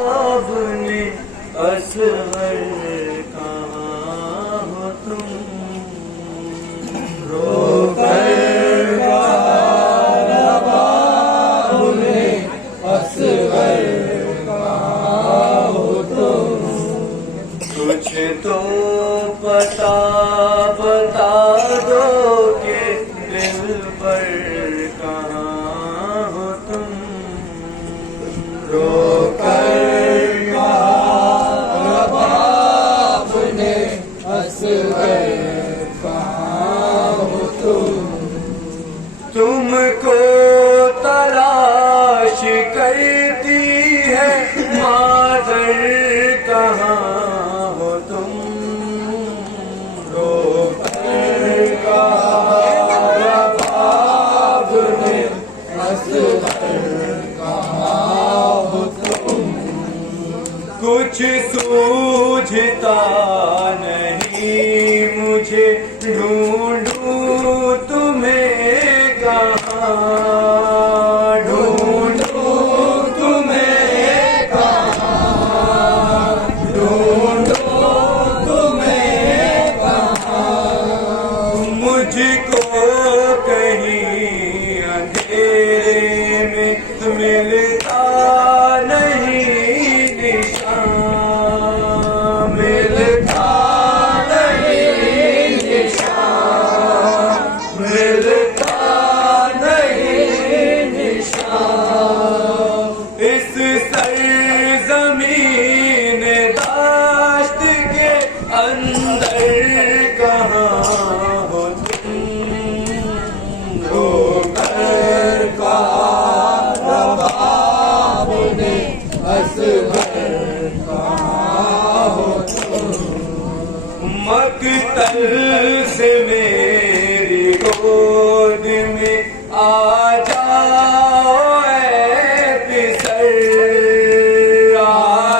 आपने असगर कहाँ हो तुम, रोकर आपने असगर कहाँ हो तुम। कुछ तो पता बता दो कि दिल पर कहाँ हो तुम, रोकर आपने असगर कहाँ हो तुम। तुमको तलाश करती है मादर कहाँ हो तुम, रोकर आपने असगर कहाँ हो तुम। कुछ सूझता नहीं मुझे, ढूंढूं तुम्हें कहाँ, ढूंढूं तुम्हें कहाँ, ढूंढूं तुम्हें कहाँ। मुझको कहीं अंधेरे में मिलता नहीं निशान, मिलता नहीं निशान, मिलता नहीं निशान। इस सरज़मीन दाश्त के अंदर कहाँ हो तुम, रोकर आपने असगर कहाँ हो तुम। मक़तल से मेरी गोद में आ जाओ ऐ पिसर, आ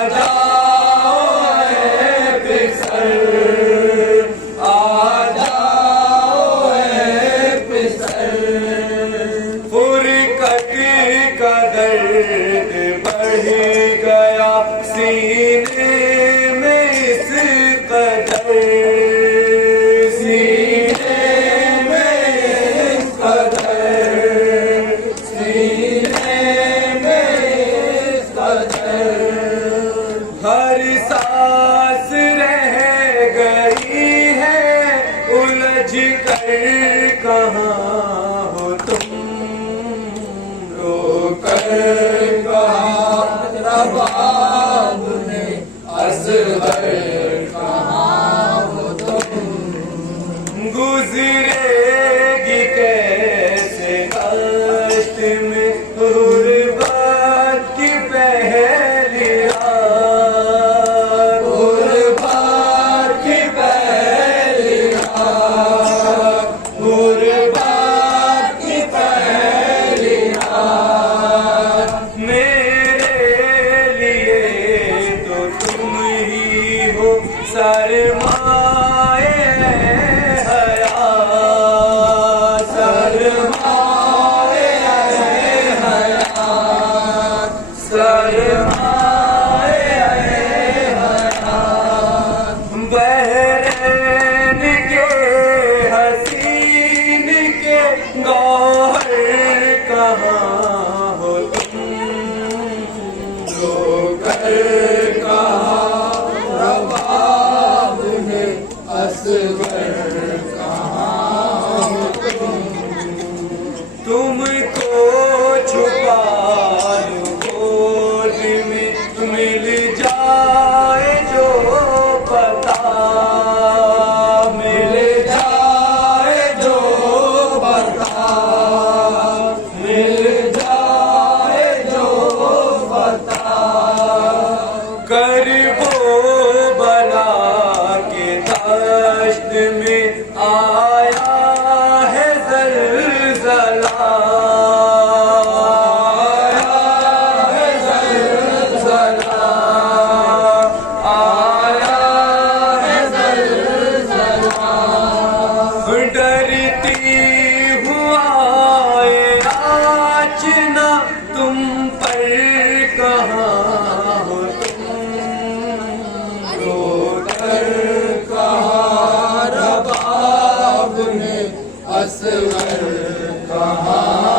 जाओ ऐ पिसर, आ जाओ ऐ पिसर। फुरकत का दर्द बढ़ गया सीने में इस कदर, सीने में इस कदर, सीने में इस कदर। हर सांस रह गई है उलझ कर कहाँ हो तुम, रोकर आपने असगर कहाँ हो तुम। गुजरेगी कैसे कष्ट में गुरबत की पहली रात, गुरबत की पहली रात, गुरबत की पहली रात। मेरे लिए तो तुम ही हो सरमाए हयात, सरमाए हयात, सरमाए हयात। बहरैन के हसीन के गौहर कहाँ हो तुम, रोकर आपने असगर कहाँ हो तुम। तुमको छुपा लूं गोद में मिल जाए जो पता, मिल जाए जो पता, मिल जाए जो पता। कर वो बला के दश्त में आया है ज़लज़ला, आया है ज़लज़ला, असवर कहाँ